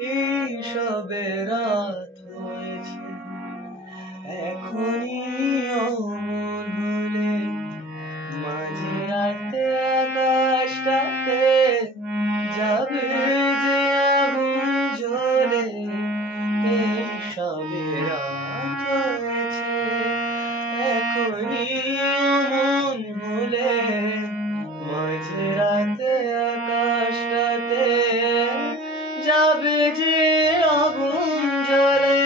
এই সবে রাত হয়েছে, এখনই অমন হলে মাঝে রাতে আকাশটাতে যাবে যে আগুন জ্বলে। এই সবে রাত হয়েছে, এখনই অমন হলে মাঝে রাতে আকাশটাতে যাবে যে আগুন জ্বলে।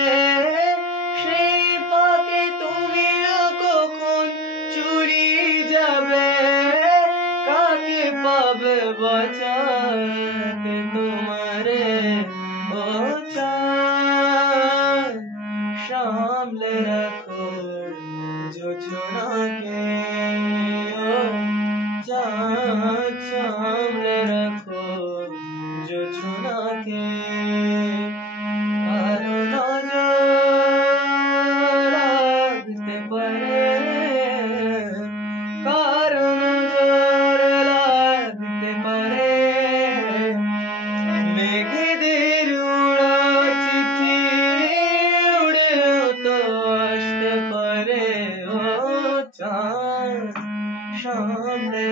সেই ফাঁকে তুমিও কখন চুরি যাবে, কাকে পাবে বাঁচাতে তোমারে ও চাঁদ। সামলে রাখো যোজনাকে ও চাঁদ, সামলে রাখো যোজনাকে। কারো নজর লাগতে পারে, কারো নজর লাগতে পারে, মেঘেদের উড়া চিঠি উড়েও তো আসতে পারে ও চাঁদ। সামনে